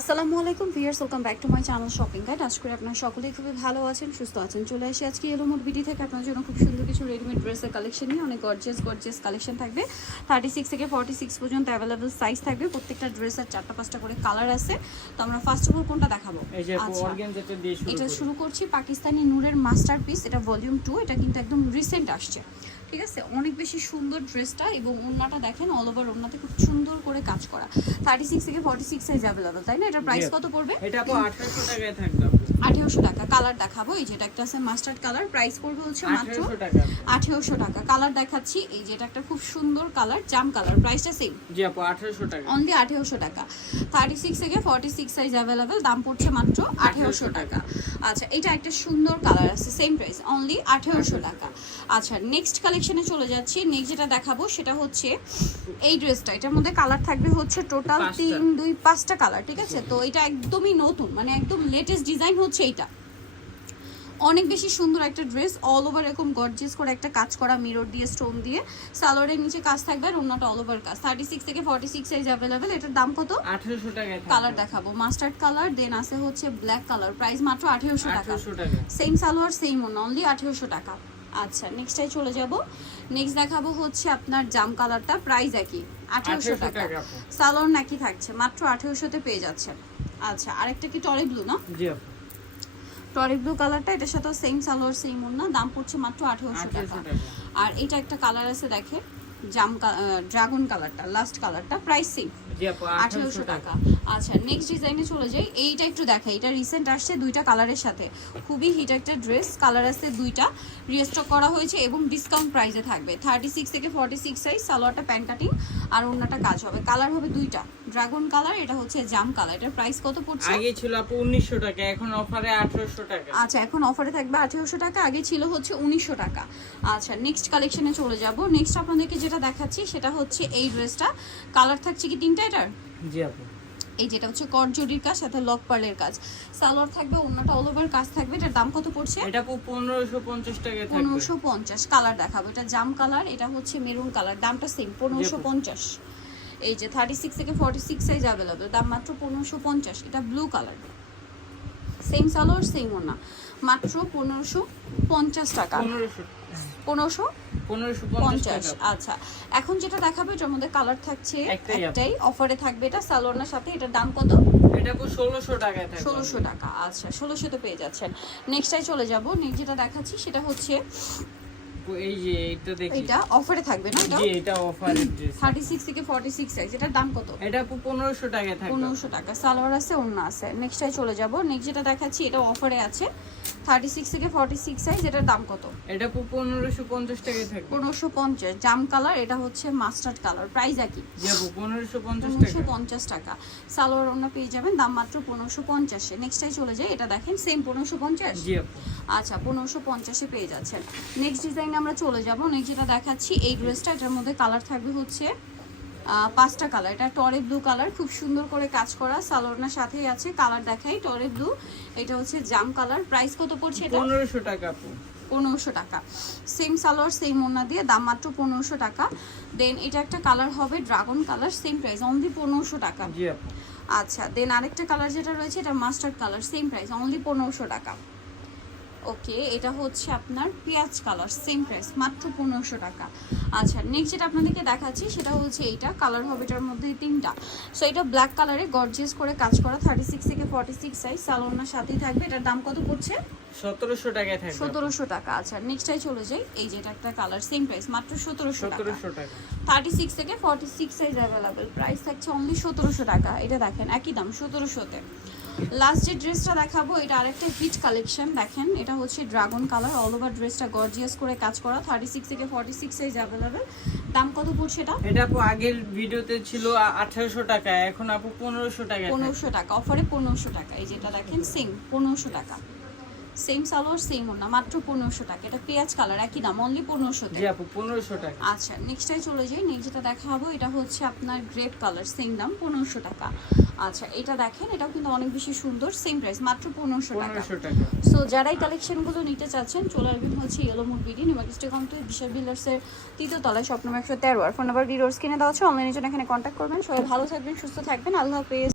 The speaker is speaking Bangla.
আসসালামু আলাইকুম viewers welcome back to my channel shopping guide আজ করে আপনার সকলেই খুবই ভালো আছেন সুস্থ আছেন। চলে এসে আজকে এলোমোট বিডি থেকে। আপনার জন্য খুব সুন্দর কিছু রেডিমেড ড্রেসের কালেকশন নিয়ে। অনেক গর্জিয়াস গর্জিয়াস কালেকশন থাকবে। থার্টি সিক্স থেকে ফর্টি সিক্স পর্যন্ত অ্যাভেলেবল সাইজ থাকবে। প্রত্যেকটা ড্রেসের চারটা পাঁচটা করে কালার আছে। তো আমরা ফার্স্ট অফ অল কোনটা দেখাবো? আচ্ছা এটা শুরু করছি পাকিস্তানি নূরের মাস্টার পিস এটা ভলিউম টু এটা কিন্তু একদম রিসেন্ট আসছে। ঠিক আছে? অনেক বেশি সুন্দর ড্রেসটা এবং ওড়নাটা দেখেন অল ওভার ওড়নাতে খুব সুন্দর করে কাজ করা। থার্টি সিক্স থেকে ফর্টি সিক্স সাইজ অ্যাভেলেবল তাই না? এটার প্রাইস কত পড়বে এটা আপু 1800 টাকায় থাকবে। আঠেরোশো টাকা। কালার দেখাবো। এই যেটা একটা আছে মাস্টার্ড কালার প্রাইস পড়বে হচ্ছে মাত্র আঠেরোশো টাকা। কালার দেখাচ্ছি এই যেটা একটা খুব সুন্দর কালার জাম কালার প্রাইসটা সেম জি আপু 1800 টাকা। অনলি আঠেরোশো টাকা। থার্টি সিক্স থেকে ফর্টি সিক্স সাইজ অ্যাভেলেবেল দাম পড়ছে মাত্র আঠেরোশো টাকা। আচ্ছা এটা একটা সুন্দর কালার আছে সেম প্রাইস অনলি আঠেরোশো টাকা। আচ্ছা নেক্সট কালেকশনে চলে যাচ্ছি। নেক্সট যেটা দেখাবো সেটা হচ্ছে এই ড্রেসটা এটার মধ্যে কালার থাকবে হচ্ছে টোটাল তিন দুই পাঁচটা কালার ঠিক আছে? তো এটা একদমই নতুন মানে একদম লেটেস্ট ডিজাইন হচ্ছে এইটা। অনেক বেশি সুন্দর একটা ড্রেস অল ওভার এরকম গর্জিয়াস করে একটা কাজ করা মিরর দিয়ে স্টোন দিয়ে সালোয়ারের নিচে কাজ থাকবে আর অন্যটা অল ওভার কাজ। থার্টি সিক্স থেকে ফর্টি সিক্স সাইজ অ্যাভেলেবেল এটার দাম কত? 1800 টাকায় থাকবে। কালার দেখাবো। মাস্টার্ড কালার দেন আছে হচ্ছে ব্ল্যাক কালার প্রাইস মাত্র আঠেরোশো টাকা। সেম সালোয়ার সেম ওনা অনলি আঠেরোশো টাকা। আচ্ছা নেক্সটাই চলে যাব। নেক্সট দেখাবো হচ্ছে আপনার জাম কালারটা প্রাইস একই আঠেরোশো টাকা। টাকা। সালোয়ার নাকি থাকছে মাত্র আঠেরোশোতে পেয়ে যাচ্ছেন। আচ্ছা আরেকটা কি টরে ব্লু না? জি আপু টরি ব্লু কালারটা এটার সাথেও সেম সালোয়ার সেম ওনা দাম পড়ছে মাত্র আঠেরোশো টাকা। আর এটা একটা কালার আছে দেখে জাম ড্রাগন কালারটা লাস্ট কালারটা প্রাইস সেম আঠেরোশো টাকা। টাকা। আচ্ছা নেক্সট ডিজাইনে চলে যাই। এইটা একটু দেখা এটা রিসেন্ট আসছে দুইটা কালারের সাথে। খুবই হিট একটা ড্রেস কালার আছে দুইটা। রিস্টক করা হয়েছে এবং ডিসকাউন্ট প্রাইসে থাকবে। থার্টি সিক্স থেকে ফর্টি সিক্স সাইজ সালোয়ারটা প্যান্ট কাটিং আর অন্যটা কাজ হবে। কালার হবে দুইটা। ড্রাগন কালার এটা হচ্ছে জাম কালার। এটার প্রাইস কত পড়ছে? আগে ছিল আপু 1900 টাকা এখন অফারে 1800 টাকা। আচ্ছা এখন অফারে থাকবে আঠেরোশো টাকা আগে ছিল হচ্ছে উনিশশো টাকা। আচ্ছা নেক্সট কালেকশনে চলে যাব। নেক্সট আপনাদেরকে যেটা দেখাচ্ছি সেটা হচ্ছে এই ড্রেসটা কালার থাকছে কি তিনটা এটার? জি আপু। এই যেটা হচ্ছে করজরির কাজ সাথে লক পার্লের কাজ। সালোয়ার থাকবে অন্যটা অল ওভার কাজ থাকবে। এটার দাম কত পড়ছে? এটা আপু 1550 টাকা থাকবে। পনেরোশো পঞ্চাশ কালার দেখাবো। এটা জাম কালার এটা হচ্ছে মেরুন কালার দামটা সেম পনেরোশো পঞ্চাশ। এই যে থার্টি সিক্স থেকে ফর্টি সিক্স সাইজ অ্যাভেলেবেল দাম মাত্র পনেরোশো পঞ্চাশ এটা blue colour same salwar same ওনা মাত্র পনেরোশো পঞ্চাশ টাকা। 1500 পনেরোশো পঞ্চাশ আচ্ছা। এখন যেটা দেখাবো এটার মধ্যে কালার থাকছে একটাই অফারে থাকবে এটা সালোয়ারের সাথে। এটার দাম কত? এটা আপু 1600 ষোলোশো টাকা আচ্ছা। ষোলোশোতে পেয়ে যাচ্ছেন। নেক্সটাই চলে যাব। নেক্সট যেটা দেখাচ্ছি সেটা হচ্ছে এই যে এটা দেখি। এটা অফারে থাকবে না এটা জি এটা অফারের ড্রেস থার্টি সিক্স থেকে সাইজ এটার দাম কত? এটা আপু 1500 টাকায় থাকবে। পনেরোশো টাকা। সালোয়ার আছে অন্য আছে। নেক্সটাই চলে যাব। নেক্সট যেটা দেখাচ্ছি এটা অফারে আছে। থার্টি সিক্স থেকে ফর্টি সিক্স সাইজ এটার দাম কত? এটা আপু 1550 টাকায় থাকবে। পনেরোশো পঞ্চাশ। জাম কালার এটা হচ্ছে মাস্টার্ড কালার প্রাইস একই। জি আপু 1550 পনেরোশো টাকা। পঞ্চাশ টাকা। সালোয়ার অন্য পেয়ে যাবেন দাম মাত্র পনেরোশো পঞ্চাশে নেক্সটাই চলে যায় এটা দেখেন সেম পনেরোশো পঞ্চাশ? আচ্ছা পনেরোশো পঞ্চাশে পেয়ে যাচ্ছেন। নেক্সট ডিজাইনে আমরা চলে যাব। নেক্সট যেটা দেখাচ্ছি এই ড্রেসটা এটার মধ্যে কালার থাকবে হচ্ছে পাঁচটা কালার এটা টরে ব্লু কালার খুব সুন্দর করে কাজ করা। সালোয়ারনার সাথেই আছে কালার দেখাই টরে ব্লু এটা হচ্ছে জাম কালার প্রাইস কত পড়ছে এটা? পনেরোশো টাকা পনেরোশো টাকা। সেম সালোয়ার সেম ওনা দিয়ে দাম মাত্র পনেরোশো টাকা। দেন এটা একটা কালার হবে dragon colour same price only পনেরোশো টাকা। আচ্ছা দেন আরেকটা কালার যেটা রয়েছে এটা mustard colour same price only পনেরোশো টাকা। ওকে এটা হচ্ছে আপনার পেঁয়াজ কালার সেম প্রাইস মাত্র পনেরোশো টাকা। আচ্ছা নেক্সট যেটা আপনাদেরকে দেখাচ্ছি সেটা হচ্ছে এইটা কালার হবে এটার মধ্যে তিনটা। সো এটা ব্ল্যাক কালারে গর্জিয়াস করে কাজ করা থার্টি সিক্স থেকে ফর্টি সিক্স সাইজ সালোনার সাথেই থাকবে। এটার দাম কত পড়ছে? সতেরোশো টাকায় থাকবে। সতেরোশো টাকা আচ্ছা নেক্সটাই চলে যাই। এই যেটা একটা কালার সেম প্রাইস মাত্র সতেরোশো টাকা। থার্টি সিক্স থেকে forty six size available price থাকছে অনলি সতেরোশো টাকা। এটা দেখেন একই দাম সতেরোশোতে। লাস্ট যে ড্রেসটা দেখাবো এটা আরেকটা হিট কালেকশন দেখেন। এটা হচ্ছে ড্রাগন কালার অল ওভার ড্রেসটা গর্জিয়াস করে কাজ করা থার্টি সিক্স থেকে ফর্টি সিক্স সাইজ অ্যাভেলেবেল দাম কত পড়ছে এটা? এটা আপু আগের ভিডিওতে ছিল আঠারোশো টাকা এখন আপু পনেরোশো টাকা। পনেরোশো টাকা অফারে পনেরোশো টাকা এই যেটা দেখেন সেম পনেরোশো টাকা। সেম সালোয়ার সেম ওনা মাত্র পনেরোশো টাকা। এটা পেঁয়াজ কালার একই দাম অনলি পনেরোশোতে জি আপু পনেরোশো টাকা। আচ্ছা নেক্সটাই চলে যাই। নেক্সট যেটা দেখা হব এটা হচ্ছে আপনার গ্রেপ কালার সেম দাম পনেরোশো টাকা। আচ্ছা এটা দেখেন এটাও কিন্তু অনেক বেশি সুন্দর সেম প্রাইস মাত্র পনেরোশো টাকা। পনেরোশো সো যারাই কালেকশনগুলো নিতে চাচ্ছেন চলে আসবেন হচ্ছে ইয়েলো মুড বিডি নিউ নিমাকিস্টে কমপ্লিট বিশাল বিল্ডার্সের তৃতীয় তলায় স্বপ্ন একশো তেরো আর ফোন নাম্বার ভিডিওস কিনে দেওয়া হচ্ছে অনলাইনের জন্য এখানে কন্ট্যাক্ট করবেন। সবাই ভালো থাকবেন সুস্থ থাকবেন। আল্লাহ হাফেজ।